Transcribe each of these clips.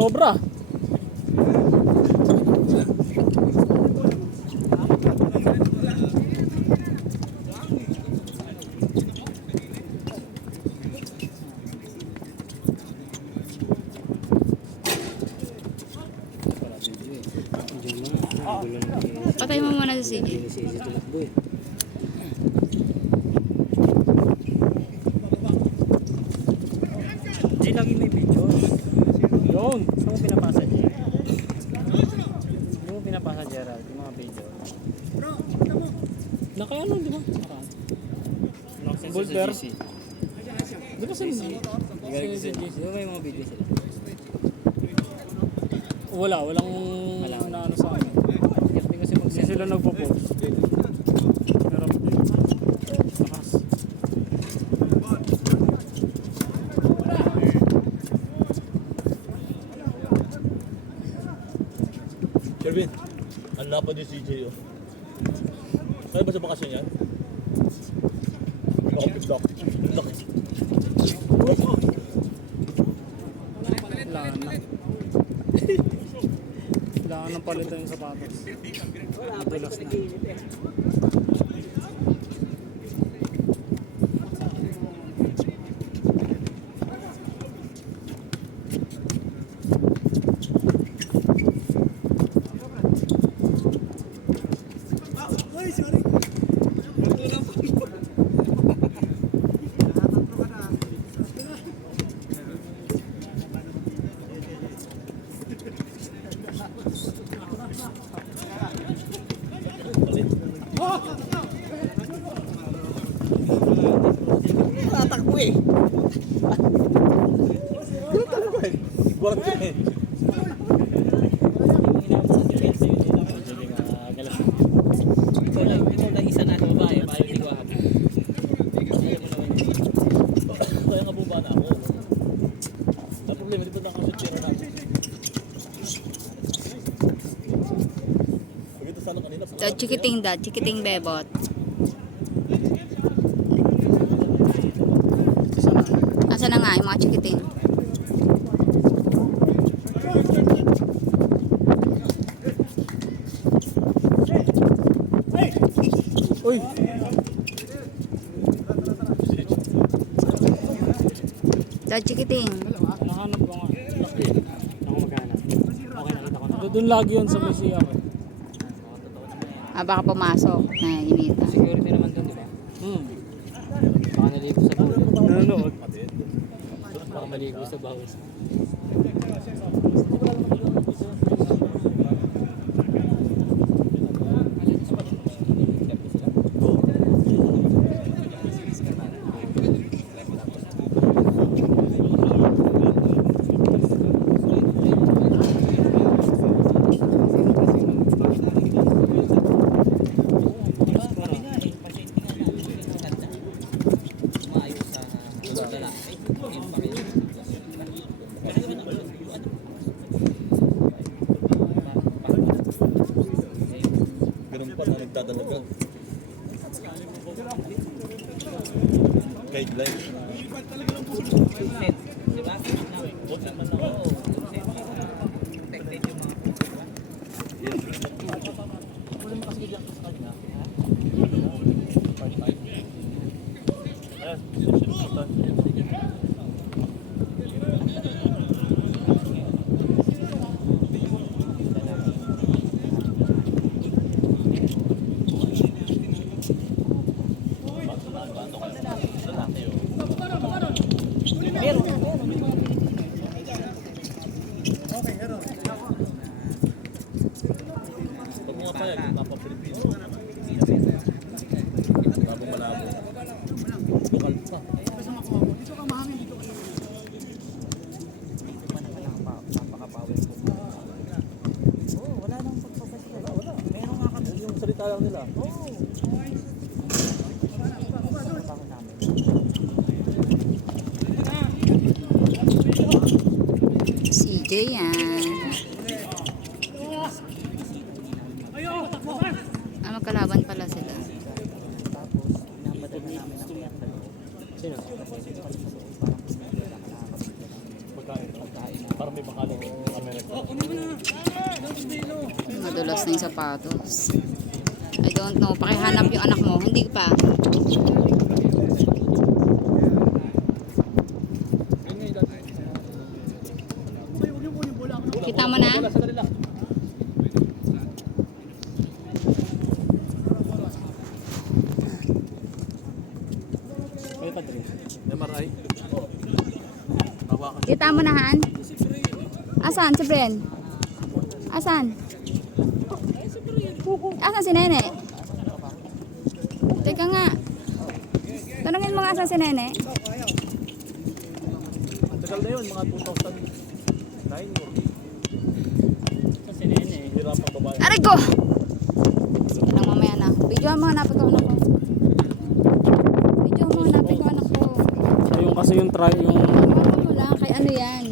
Sobra. Patay mo muna si CJ. Di lagi may video. Yun. Saan mo pinapasa dyan? Hindi mo pinapasa Gerald, yung mga video. Nakaano, di ba? Boulder. Di ba sa Di ba may mga video sila? walang ano sa akin. Hindi kasi Hindi mag-send. sila nagpo-post. Pero lakas. Kelvin, ang lapad yung CJ oh. Kaya ba sa bakasyon yan? Ako pigdok. Laki. Kailangan na. Kailangan ng palitan yung sapatos. Madulas na. Tatakbo eh. Ganun talaga eh. Gulat ka eh. Ikaw lang isa na babae, paano hindi ko hapo. Kaya nga bumaba na ako. Ang problema, di ba nakasutira na ako? Pag ito sana kanina. Chikiting bebot. Asa na nga yung mga chikiting? Uy! Chikiting. Nahanap ko nga. Ako maghanap. Okay, nakita ko na. Doon lagi yun sa museum. Baka pumasok na inita. Security naman doon, di ba? Baka naligo sa bawal. Nanonood. Baka maligo sa bawal. Ganun pa na nagdadalaga. Guideline. Di ba? Set man ako. Pag mga payag, Papa Pilipino. Bago malabo. Lokal pa. Yung salita lang nila. CJ yan. Magkalaban pala sila. Sino? Pagkain. Parang may Pakalo Amerika. Madulas na yung sapatos. I don't know. Pakihanap yung anak mo. Hindi pa. Kita mo na? Wala sa kanila. May padre. MRI. Oh. Tawakan. Kita mo na, Han? Asan si Bren? Asan? Asan si Nene? Teka nga. Tanungin mo nga asan si Nene. Tagal na yun, mga 2009 or Sa sinene. hirapang babae. Aray ko! Lang mamaya na. Video mo, hanapin ko anak ko. Video mo, hanapin ko anak ko. Yung kasi yung try, yung Hanapin mo lang, kay ano yan.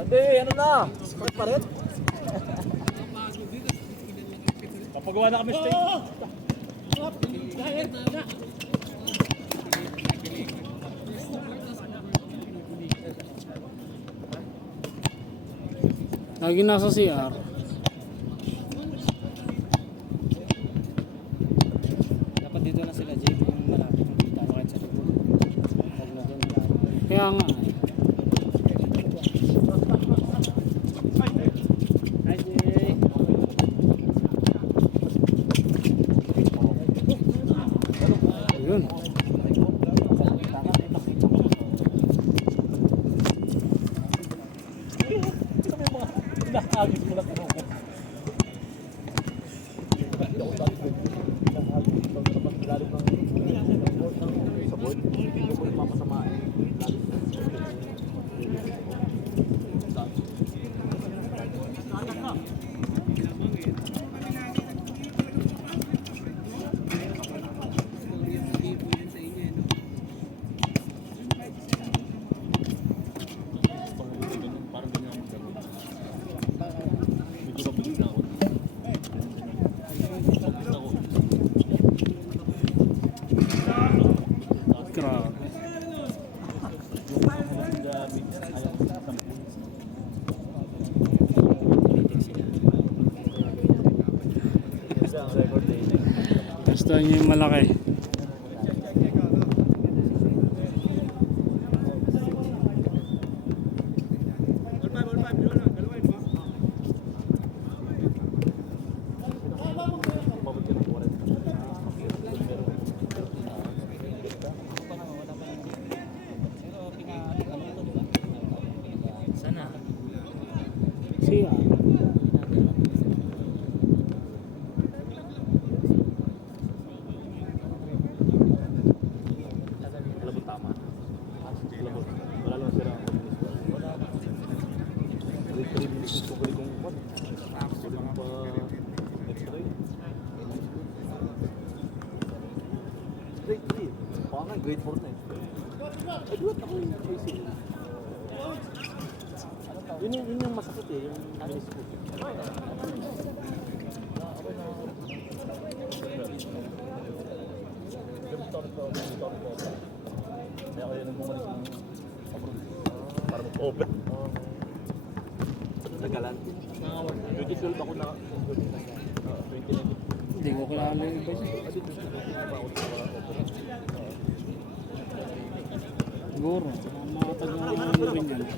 Ade, ano na? Sakit pa rin? Papagawa na kami steak. lagi nasa CR. Dapat dito na sila, Jay. Yung malapit ng kita. Kahit sa likod. Huwag na doon. Kaya nga. Hi, Jay. Yun. Nakagis mo na ko. Grabe. Gusto niyo yung malaki. Sana. CR. Labot tama. Labot. Wala lang sila. Wala. 3 minutes ko balik kong pot. Sulit pa x-ray. Straight 3. Baka nga grade 4 na eh. Ay, duwat ako yung AC. Yun yung masakit eh. Yung anis ko. Kaya kaya nang bumalik ng abroad. Para mag-open. Nagalan. 2012 ako na. 2019. Hindi ko kilala yung iba siya. Siguro. Mga taga-ano rin yan.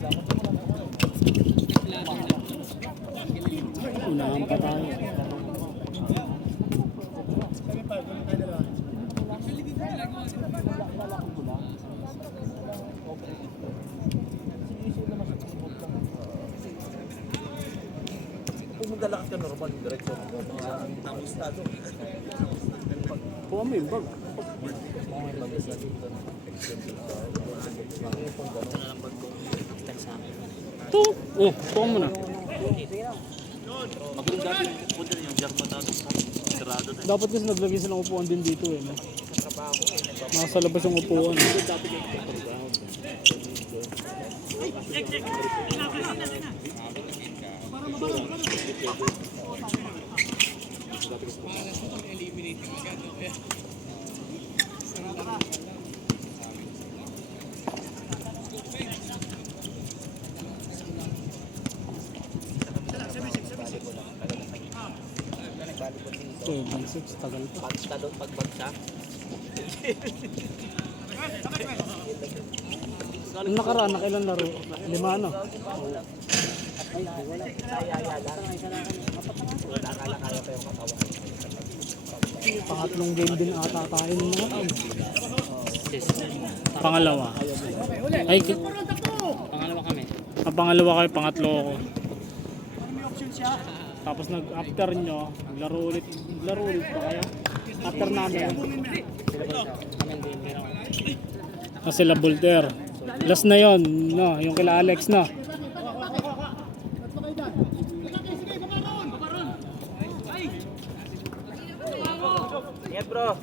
Unahan pa tayo. Kung maglalakad ka normal, diretso. Ang estado. Kuha mo yung bag. Mga Ito. Oh, tuwa mo na. Magaling dati yung punta yung Jarpa tapos sarado na. Dapat kasi naglagay silang upuan din dito eh. No? Nasa labas yung upuan. Ito, 1.6, tagal pa. Pagbagsak. Ang nakaraan, nakailan laro? 5 ano? Pangatlong game din ata tayo ng mga taon. Pangalawa. Ay, Pangalawa kami. pangalawa kayo, pangatlo ako. Tapos nag-after nyo, naglaro ulit pa kayo. After namin. Kasi sila Voltaire. Last na yon, no, yung kila Alex, no. Ingat bro.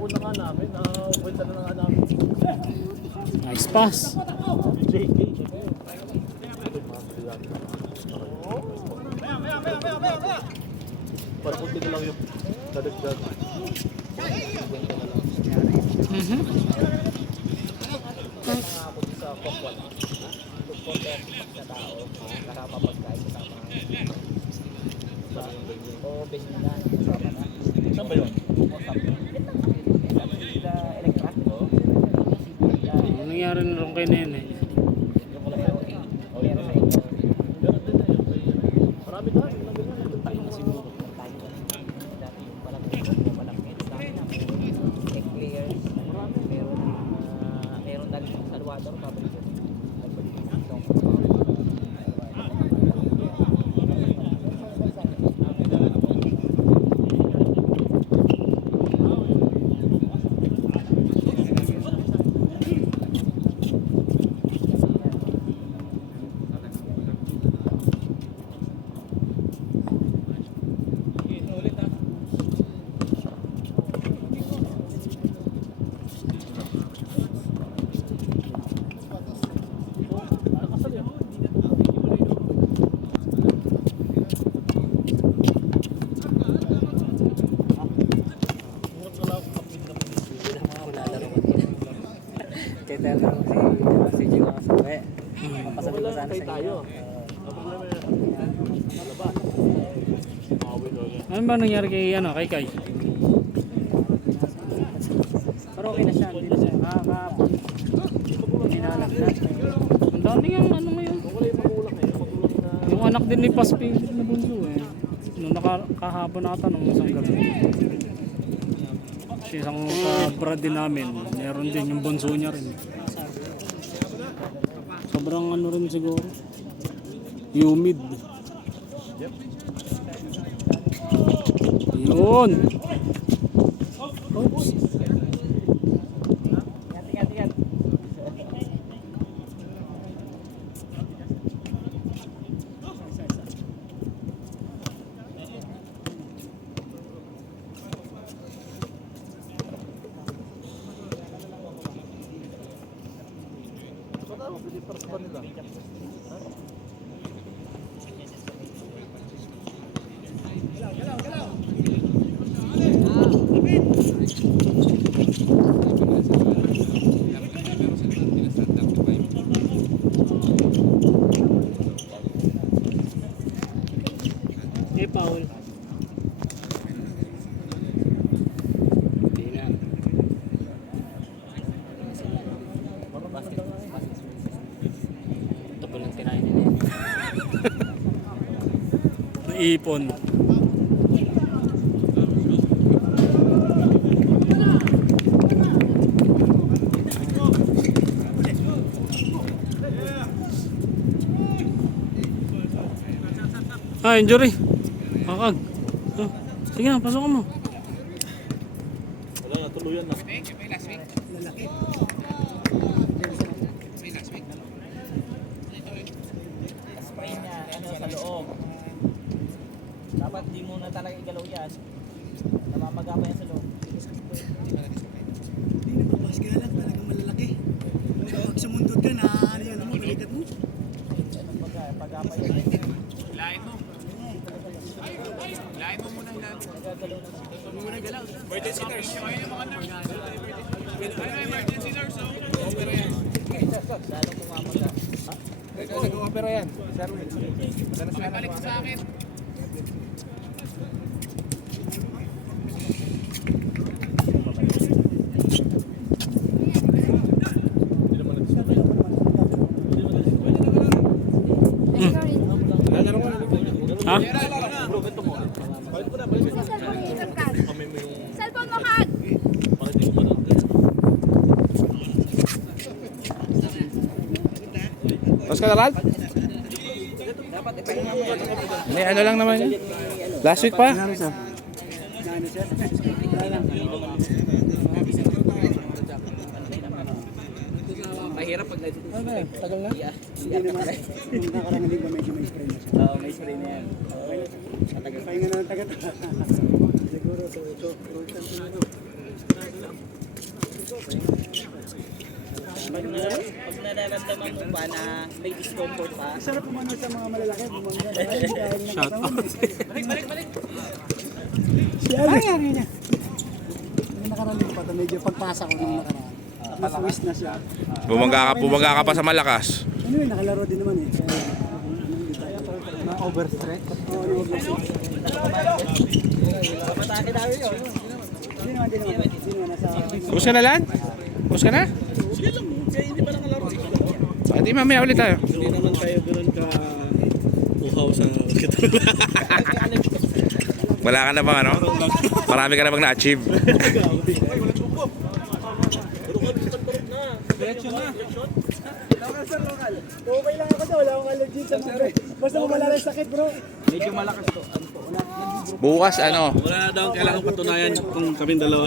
Una nga namin, kwenta na nga namin. Nice pass. JK. Para kunti na lang yung dadagdag. Saan ba yun? Ano nangyari na rin kay Nene? Marami tayo. Tayo na siguro. Meron na rin sa Salvador, si Jim ang sabi. Papasabi ko sana sa inyo. Ano ba nangyari kay Kai? Pero okay na siya, hindi na siya. Hinahanap na. Ang dami yung ano ngayon. Yung anak din ni Pasping na bunso eh. Nung kahapon ata nung isang gabi. Kasi isang kabrad din namin, meron din yung bunso niya rin. Sobrang ano rin siguro. Humid. Yun. Oops. Ingat. Eh, Paul. Hindi na. ipon. Ah, injury. Kakag. Oh. Sige na, pasok mo. Wala na, tuluyan na. Spray niya, ano, sa loob. Dapat di mo na talaga igalaw yan. Namamaga pa yan sa loob. Hindi na papas ka lang, talagang malalaki. Pag sumundot ka na, ano yan mo, balikat mo. Pagka pa yan. Ha? Cellphone mo, Kag! Bakit di ko manatay? Tapos ka na, Rad? May ano lang naman yun. Last week pa. Mahirap pag Tagal na? Hindi naman. Nung nakarang hindi ba medyo may spray na siya? Oo, may spray na yan. Pahinga na ng tagat. Siguro ito. Pag nararamdaman mo pa na may discomfort pa, Sarap umano sa mga malalaki. Bumangga na. Shout out. Si Alex. Ay, niya. Nung nakarang din pa ito, medyo pagpasa ko nung nakaraan. Napawis na siya. Bumangga ka pa sa malakas. Anyway, nakalaro din naman eh. overstretch. Oo, na-overstretch. Pamatake daw yun. Hindi naman. Nasa... Tapos ka na, Lad? Tapos ka na? Sige lang, kaya hindi pa nakalaro. Hindi, mamaya ulit tayo. Hindi naman tayo ganoon ka uhaw sa Wala ka na bang ano? Marami ka na bang na-achieve? Okay lang ako daw, wala akong allergy sa mga basta wala lang sakit bro. Medyo malakas to. Bukas ano? wala na daw kailangan patunayan kung kaming dalawa.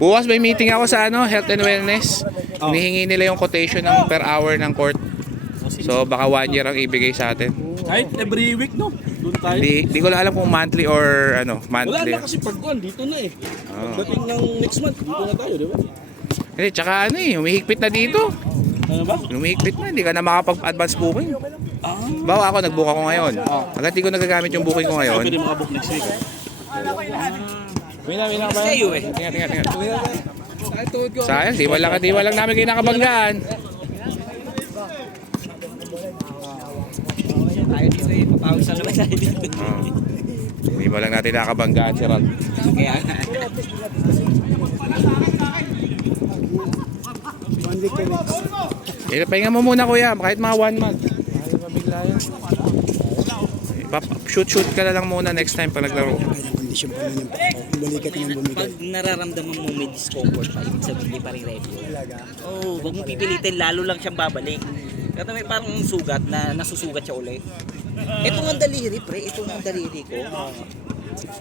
Bukas may meeting ako sa ano, Health and Wellness. Hinihingi nila yung quotation ng per hour ng court. So baka 1 year ang ibigay sa atin. Kahit every week no, doon tayo. Di ko lang alam kung monthly or ano, Wala monthly. na kasi pagkuhan, dito na eh. Dating ng next month, dito na tayo, di ba? Hindi, tsaka ano eh, humihigpit na dito. Ano ba? Humihigpit na, hindi ka na makapag-advance booking. Bawa ako, nag-book ako ngayon. Agad di ko nagagamit yung booking ko ngayon. Pwede makabook next week. Wala ka ba? Tingnan. Sayang, di walang namin kayo nakabanggaan. Tayo dito eh, papawisan naman tayo dito. Hindi mo lang natin nakabanggaan si Rod. Kaya 1 week to weeks. Pahinga mo muna kuya, kahit mga 1 month. Shoot ka na lang muna next time pag naglaro. Kondisyon pa nun yung paa ko. Balikat naman bumigay. pag nararamdaman mo may discomfort pa, ibig sabihin hindi pa rin review. Talaga. Oo, wag mo pipilitin, lalo lang siyang babalik. Kasi may parang sugat na nasusugat siya ulit. Ito ang daliri, pre. Ito ang daliri ko.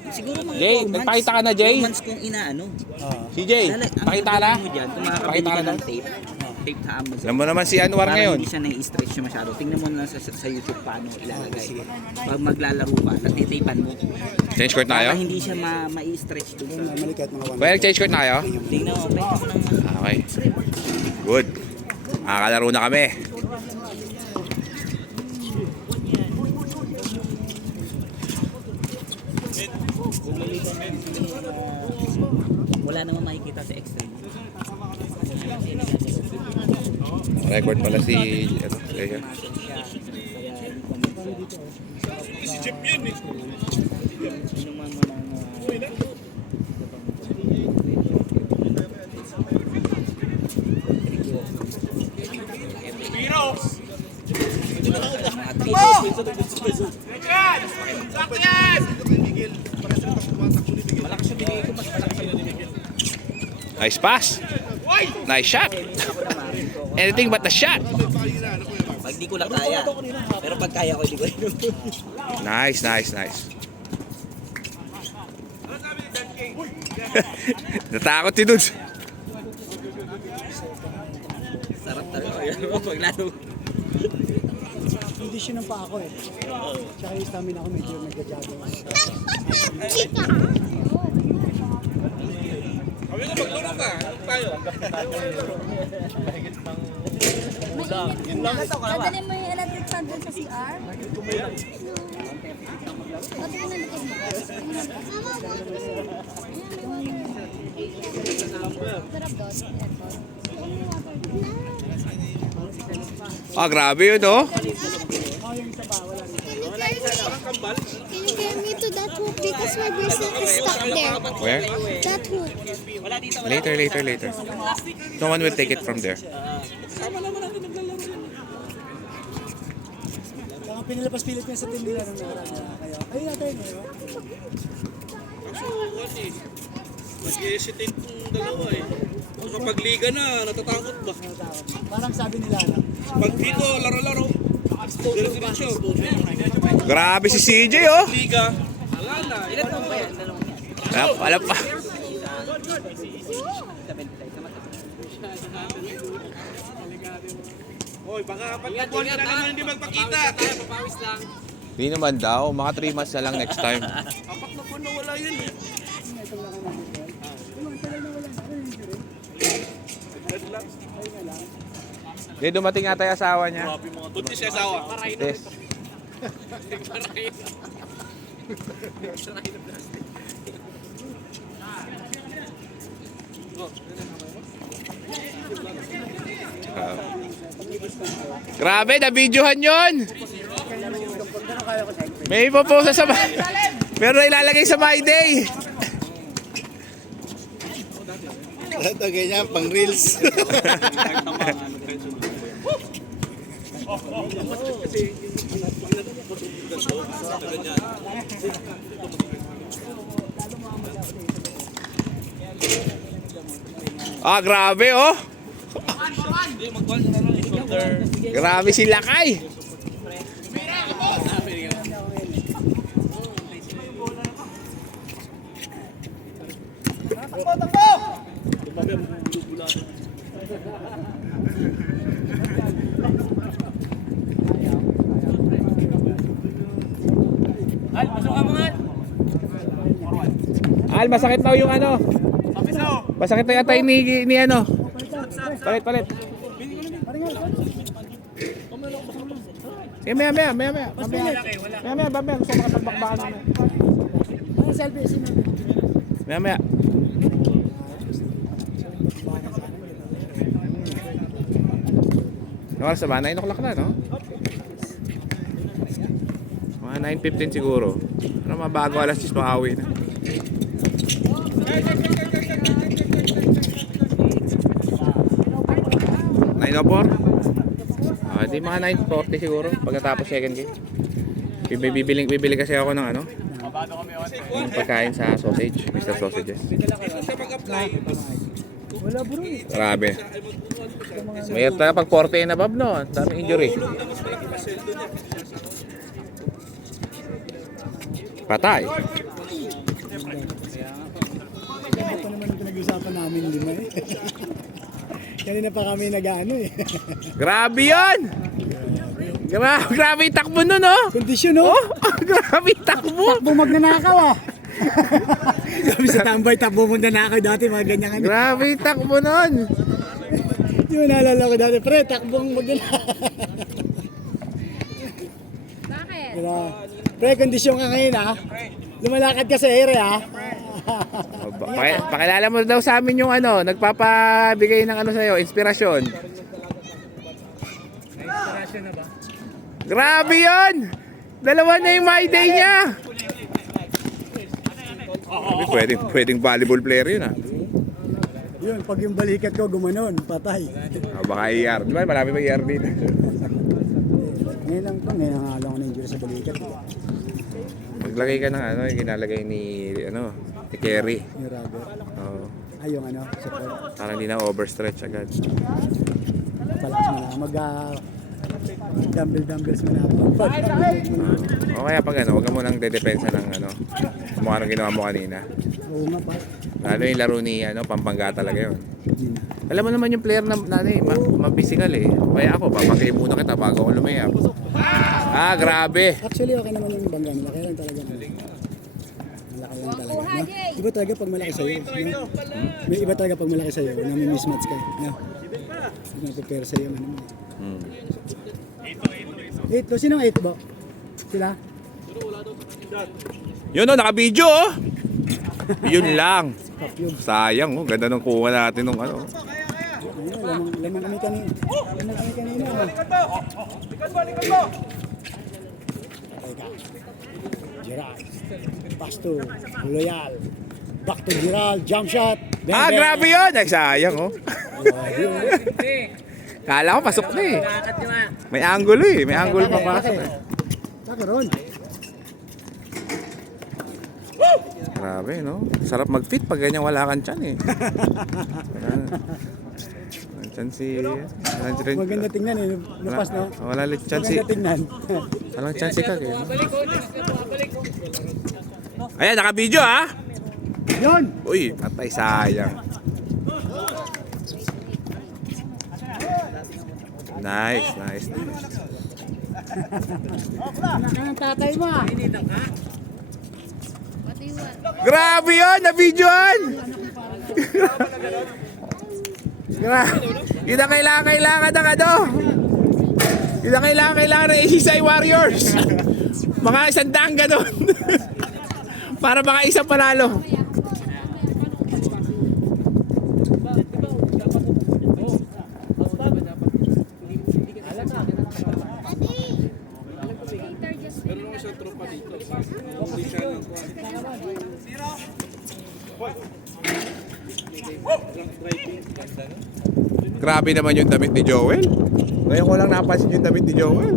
Siguro mga Jay, 4 months. nagpakita ka na, Jay? 4 months kong inaano. Si Jay, pakita ka na. Mo dyan, kung makakabili Pakita ka ka na. ng tape, tape sa Amazon. Alam mo naman si Anwar Para ngayon. hindi siya nai-stretch siya masyado. Tingnan mo na sa YouTube paano ilalagay. Pag maglalaro ka, natitipan mo. Change court na kayo? Para hindi siya ma-i-stretch dun sa... Malikat mga 1 Kuya, change court na kayo? Tingnan mo, pwede mo naman. Okay. Good. Makakalaro na kami. Wala namang makikita sa extreme. Record pala si... Leia. Si Jeff yan eh. Mga 3 Malakas yung binigay ko, mas malakas yung binigay ko. Nice pass. Nice shot. Anything but the shot. Pag di ko lang kaya. Pero pag kaya ko, hindi ko rin. Nice. Natakot si Dudes. Sarap talaga. Pag lalo. Condition ng pa ako eh. Tsaka yung stamina ko medyo nagja-juggle. Dadalhin mo yung electric fan dun sa CR? Pati ko nalagay mo. Sarap doon, aircon. Grabe yun, oh. Can you get me to that hook because my bracelet is stuck there? Where? That hook. Later. No one will take it from there. Saka pinalapas-pilit niya sa team nila nung nakaraan. Kaya, ayun natin eh. Nag-hesitate kong dalawa eh. Kapag liga na, natatakot ba? Parang sabi nila na. Pag dito, laro-laro. Diretso. Grabe si CJ, oh. Liga. Wala na. Ilan na ba yan? Wala pa. Hoy, baka pag-ball na naman hindi magpakita. Hindi naman daw. Mga 3 months na lang next time. Apat na buwan na wala yan eh. Hindi, dumating ata yung asawa niya. Buntis siya asawa. Yes. Grabe, na-videohan yun! May ipoposa sa pero ilalagay sa My Day! Ito ganyan, pang reels. Grabe, oh! Grabe si Lakay! Al, masakit daw yung ano. Masakit na yata yung ni ano. Palit. Sige, maya. Maya, gusto ko makapagbakbakan namin. Maya. Ano oras na ba? 9 o'clock na, no? Mga 9:15 siguro. Ano mabago, alas 10 makauwi na. Di mga 9:40 siguro pagkatapos second game. Bibili kasi ako ng ano, ng pagkain sa sausage, Mr. Sausages. Grabe. Mayat na pag 40 na bab, no? Daming injury. Patay. Ito naman ang pinag-usapan namin lima eh. Kanina pa kami nag-ano eh. Grabe yun! Grabe yung takbo nun, oh! Kondisyon oh! Grabe yung takbo! Takbo magnanakaw ah! Sabi sa tambay, takbo magnanakaw dati, mga ganyan ano. Grabe yung takbo nun! Yung naalala ko dati, pre, takbong magnanakaw. Bakit? Pre, kondisyon ka ngayon ah. Lumalakad ka sa ere ah. Pakilala mo daw sa amin yung ano, nagpapabigay ng ano sa'yo, inspirasyon. Inspirasyon na ba? Grabe yun! Dalawa na yung My Day niya! Pwedeng volleyball player yun ah. Yun, pag yung balikat ko gumanon, patay. Baka ER. Di ba? Marami pa ER dito. Ngayon lang to, ngayon ang alam ko na injury sa balikat. Maglagay ka ng ano, yung ginalagay ni Kerry. Yung rubber. Oo. Ay, yung ano, support. Parang hindi na overstretch agad. Palakas mo na. Dumbbells mo na. O kaya pag ano, huwag ka munang dedepensa ng ano, kung anong ginawa mo kanina. Oo nga pa. Lalo yung laro ni Pampanga talaga yun. Alam mo naman yung player na ma-physical eh. Kaya ako, papakili muna kita bago ako lumayap. Ah, grabe. Actually, okay naman yung bangga. Malaki lang talaga. Malaki lang talaga. No? Iba talaga pag malaki sa'yo. No? May iba talaga pag malaki sa'yo na may mismatch ka. No? Hindi na-prepare sa'yo. Ano mo. 8 to. Sinong 8 ba? Sila? Yun o, naka-video oh. Yun lang. Sayang oh, ganda nung kuha natin nung ano. Ayun, lamang kami kanina. Lamang kami kanina. Gerald. Pasto. Loyal. Back to Gerald. Jump shot. Bang, Ah, bang. grabe yun. Ay, sayang oh. Kala ko pasok na eh. May angulo eh. May angulo pa pasok eh. Saka ron. Grabe no. Sarap mag-fit pag ganyan wala kang tiyan eh. Tiyan si... Maganda tingnan eh. Lupas no? Wala ulit tiyan si... Maganda tingnan. Walang tiyan si Kag eh. Ayan, naka-video ah. Yun! Uy, patay sayang. Nice. Anak ka ng tatay mo ah. Grabe yun! Na-videoan! Yun ang kailangan ng ano. Yun ang kailangan ng ACSI Warriors. Mga 100 ganun. Para mga isang panalo. Grabe naman yung damit ni Joel. Ngayon ko lang napansin yung damit ni Joel.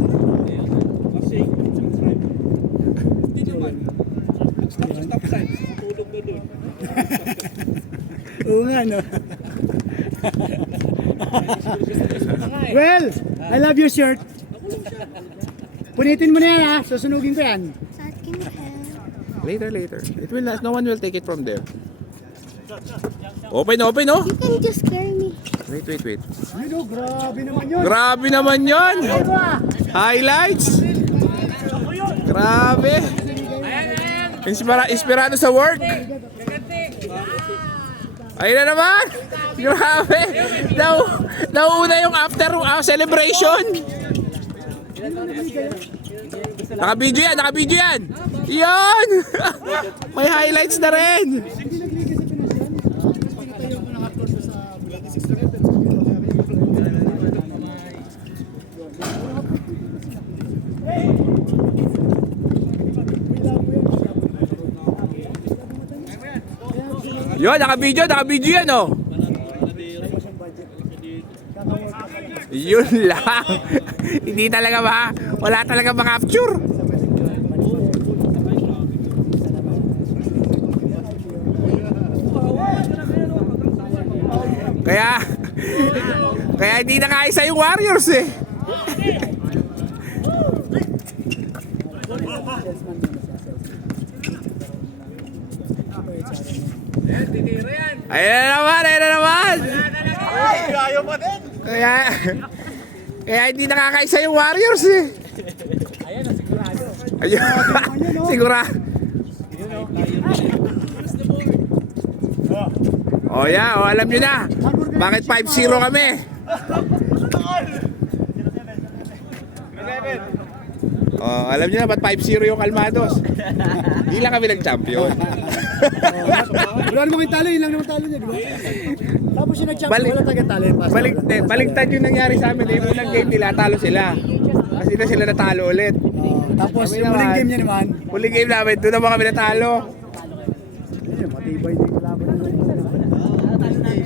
Oo nga no. Well, I love your shirt. Punitin mo na yan ha. Susunugin ko yan. That can help. Later. It will last. No one will take it from there. Open oh. You can just scare me. Wait. Yun o, grabe naman yun. Grabe naman yun. Highlights. Grabe. Inspirado sa work. Ayun na naman. Grabe. Nauuna yung after celebration. Naka-video yan. Yan. May highlights na rin. Yun, naka-video yan oh. Yun lang. Hindi talaga wala talaga ma-capture. Kaya hindi na kaisa yung Warriors eh. Ayan na naman. Kaya hindi nakakaisa yung Warriors eh. Ayun, sigurado. Oh yeah, alam nyo na. Bakit 5-0 kami? Oh, alam nyo na ba't 5-0 yung Kalmados? Hindi lang kami nag-champion. Wala namang talo, yun lang naman talo niya, di ba? Tapos yung nag-champion, wala talaga talo yung pass. Baligtad yung nangyari sa amin. Yung unang game nila, talo sila. Kasi na sila natalo ulit. Tapos yung huling game niya naman. Huling game namin, doon naman kami natalo. Yun, matibay din yung laban naman.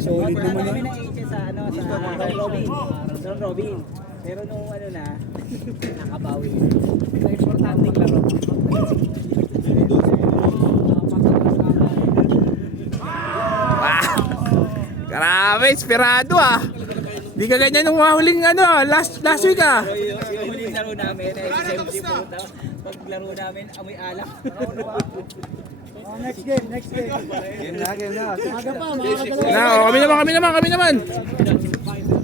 Solid naman yun. Sa Robin. Pero nung ano na, Nakabawi. Sa importante laro. Grabe, inspirado ah. Di ka ganyan nung huling last week ah. Yung huling laro namin, SMG pumunta. Paglaro namin, amoy alak. Next game. Kami naman.